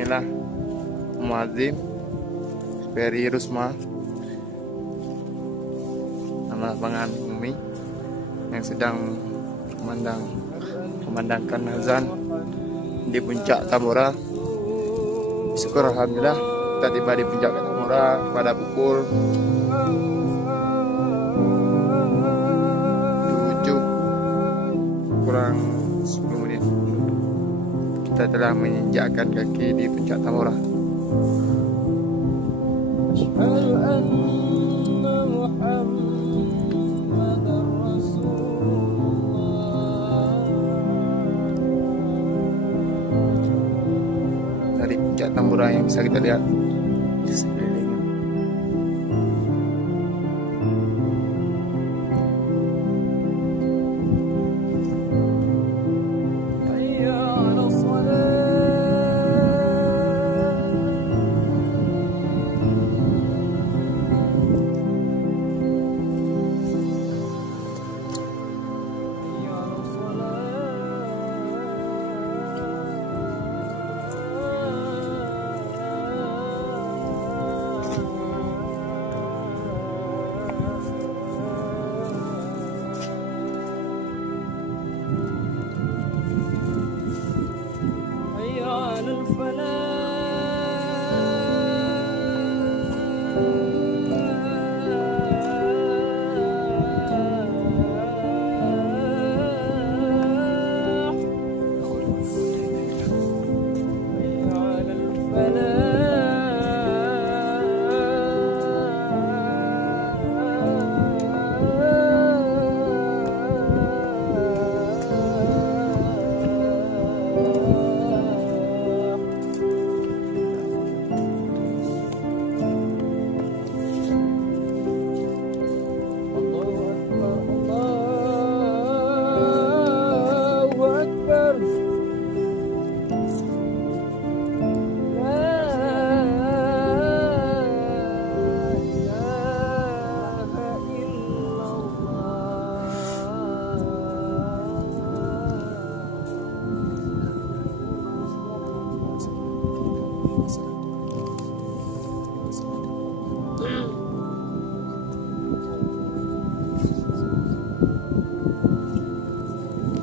Inilah Muazzim Ferry Rusma, anak Bangan Umi, yang sedang memandangkan azan di puncak Tambora. Syukur alhamdulillah kita tiba di puncak Tambora pada pukul 7 kurang 10 menit. Kita telah menginjakkan kaki di puncak Tambora. Dari puncak Tambora yang bisa kita lihat di sekelilingnya.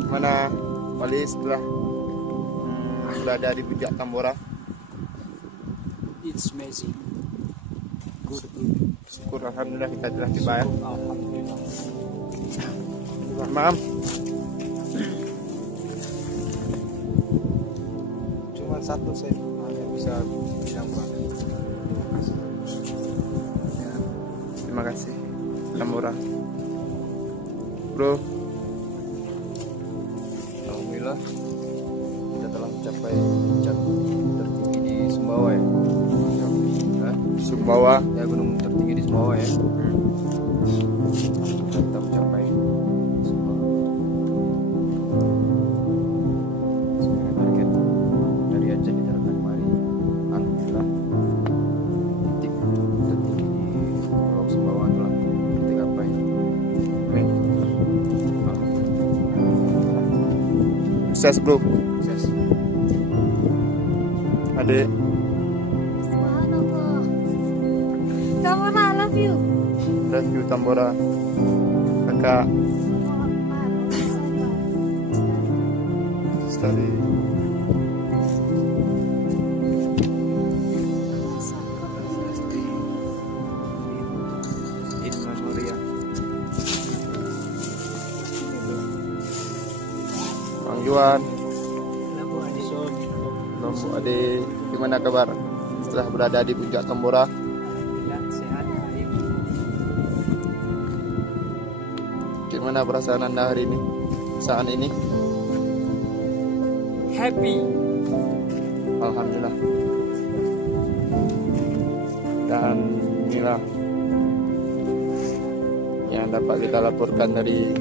Mana Wali setelah berada di puncak Tambora? It's amazing. Good. Syukur alhamdulillah kita telah tiba ya. Alhamdulillah. Maaf. Cuma satu saya yang bisa bilang Pak. Terima kasih Tambora. Bro, Alhamdulillah kita telah mencapai puncak tertinggi di Sumbawa ya. Sumbawa Ya, gunung tertinggi di Sumbawa ya. Kita mencapai Sumbawa. Sesuai target dari Aceh kita datang kemari. Alhamdulillah titik tertinggi di Pulau Sumbawa telah kita capai. sukses bro. Sukses. Adik. Subhanallah. Tambora, I love you. Love you Tambora. Kakak Stadi. Bang Juan, Lombok Ade, gimana kabar setelah berada di puncak Tambora? Alhamdulillah sehat, baik. Gimana perasaan Anda hari ini? Saat ini? Happy. Alhamdulillah. Dan inilah yang dapat kita laporkan dari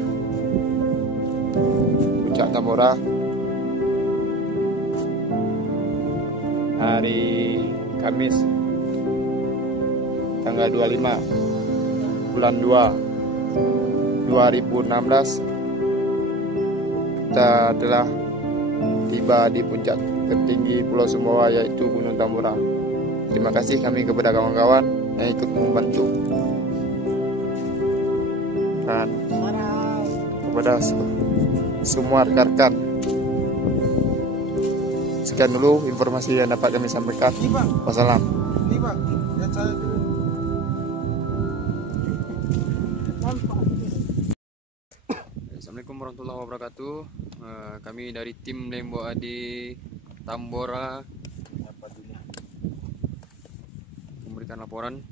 Puncak Tambora hari Kamis tanggal 25 bulan 2 2016. Kita telah tiba di puncak tertinggi Pulau Sumbawa, yaitu Gunung Tambora. Terima kasih kami kepada kawan-kawan yang ikut membantu dan kepada semua rekan-rekan. Sekian dulu informasi yang dapat kami sampaikan. Wassalam. Ini Pak, lihat saya dulu. Assalamualaikum warahmatullahi wabarakatuh. Kami dari tim Lembo Adi Tambora memberikan laporan.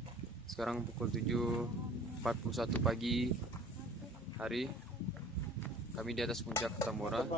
Sekarang pukul 7.41 pagi hari. Kami di atas puncak Tambora.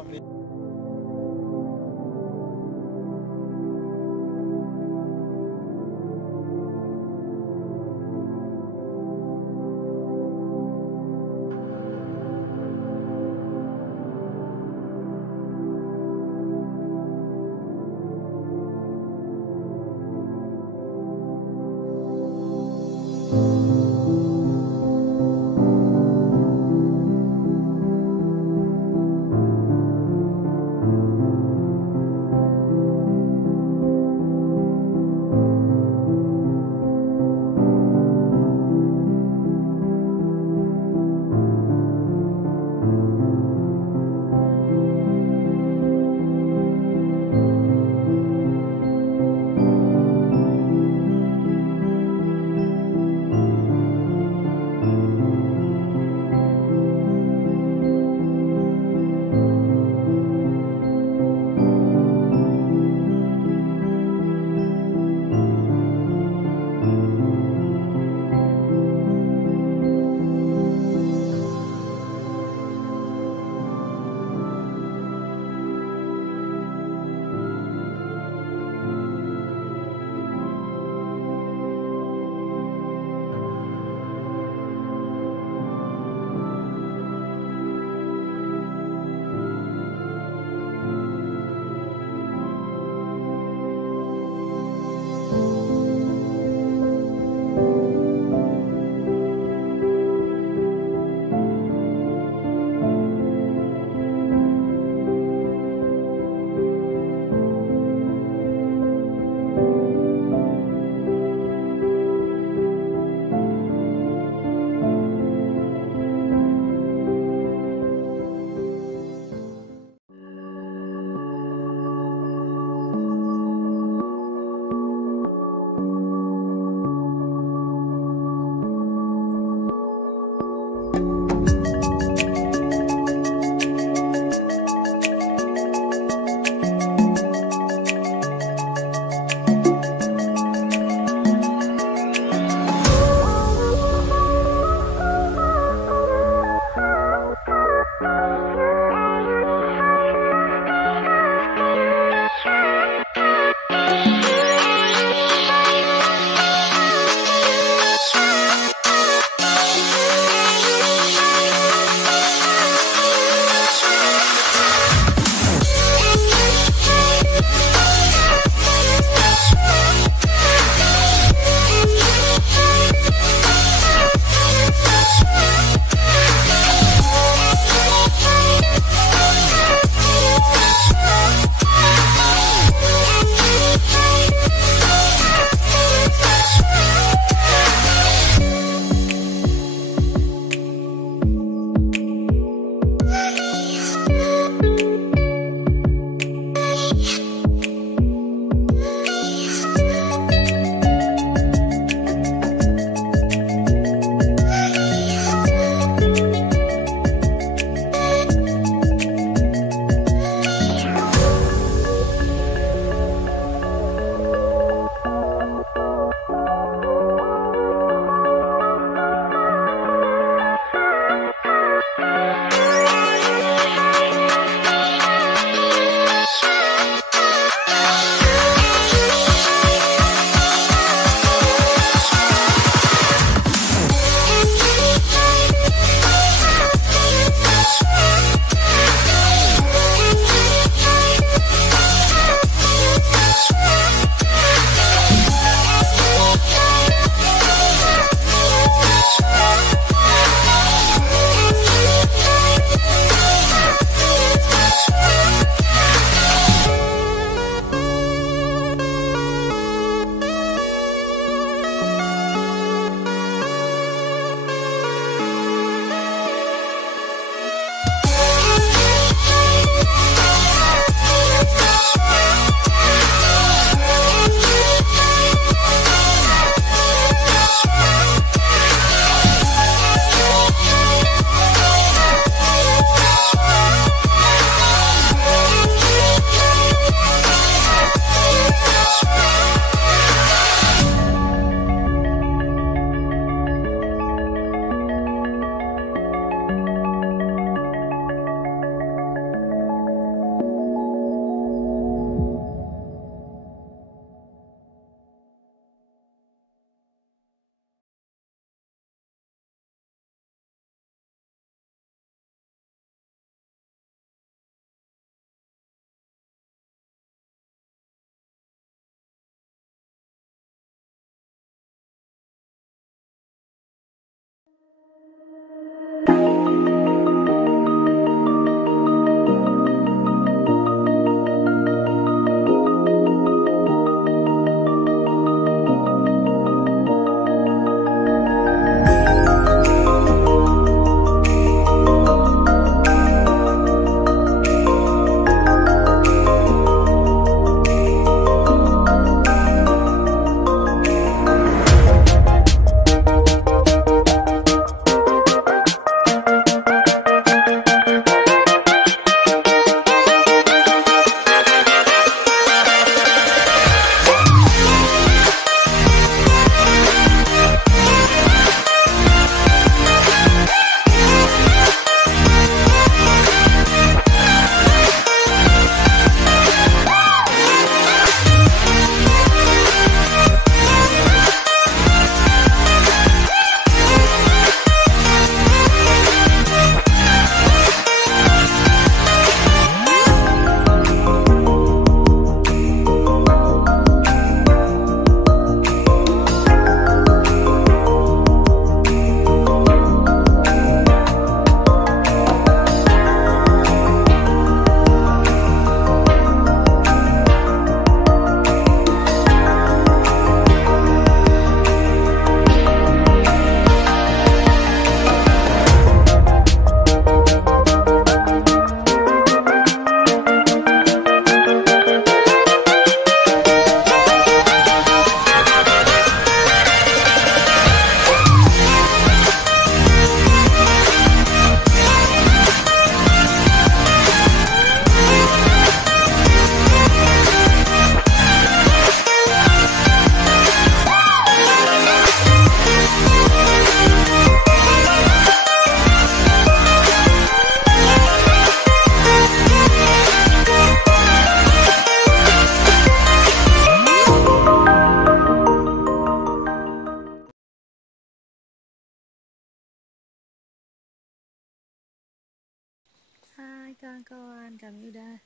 kawan-kawan, kami udah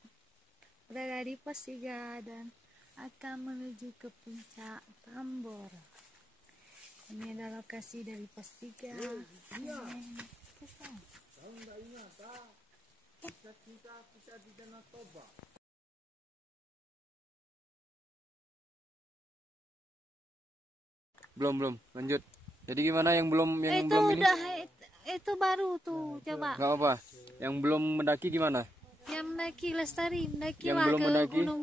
berada di pos 3 dan akan menuju ke puncak Tambora. Ini adalah lokasi dari pos 3. Belum, lanjut. Jadi gimana yang belum Itu belum ini? udah, itu baru tuh, coba. Gak apa. Yang belum mendaki gimana? Yang mendaki Lestari, mendaki Yang lah belum ke mendaki, gunung.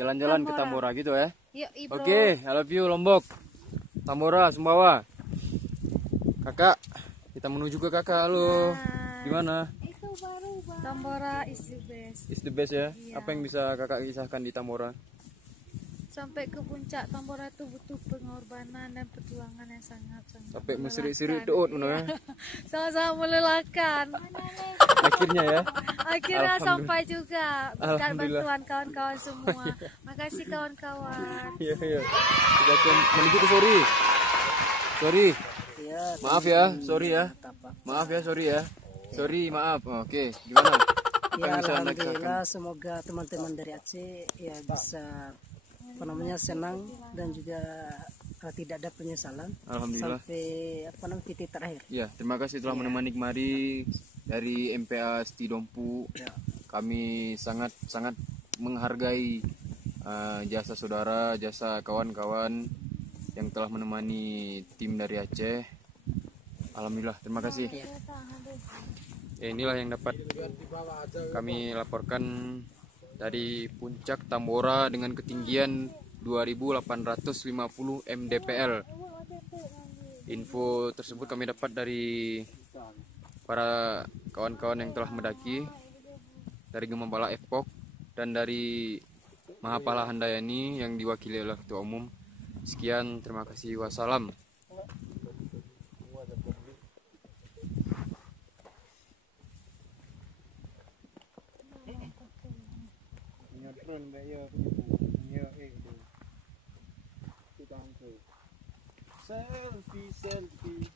jalan-jalan ke Tambora gitu ya. Yuk, Ibro. Oke, I love you Lombok, Tambora, Sumbawa. Kakak, kita menuju ke kakak. Halo, gimana? Itu baru Bang. Tambora is the best. Is the best ya? Iya. Apa yang bisa kakak kisahkan di Tambora? Sampai ke puncak Tambora itu butuh pengorbanan dan perjuangan yang sangat-sangat Sampai melelahkan. mesri-siri deut mana ya? Sama-sama melelahkan. Akhirnya ya. Akhirnya Alhamdulillah. sampai juga berkat Alhamdulillah. bantuan kawan-kawan semua. Makasih kawan-kawan. Iya. Kita menuju ke Sorry. Maaf ya, sorry ya. Maaf ya, sorry ya. Sorry, maaf. Oke, gimana? Apa Ya, yang bisa Anda kisahkan? alhamdulillah semoga teman-teman dari Aceh ya bisa senang dan juga tidak ada penyesalan Alhamdulillah. sampai titik terakhir. Ya, terima kasih telah menemani kemari dari MPA Stidompu. Kami sangat menghargai jasa saudara, jasa kawan-kawan yang telah menemani tim dari Aceh. Alhamdulillah, terima kasih. Inilah yang dapat kami laporkan dari puncak Tambora dengan ketinggian 2850 mdpl. Info tersebut kami dapat dari para kawan-kawan yang telah mendaki dari Gemambala Epok dan dari Mahapala Handayani yang diwakili oleh Ketua Umum. Sekian, terima kasih, wassalam. Selfie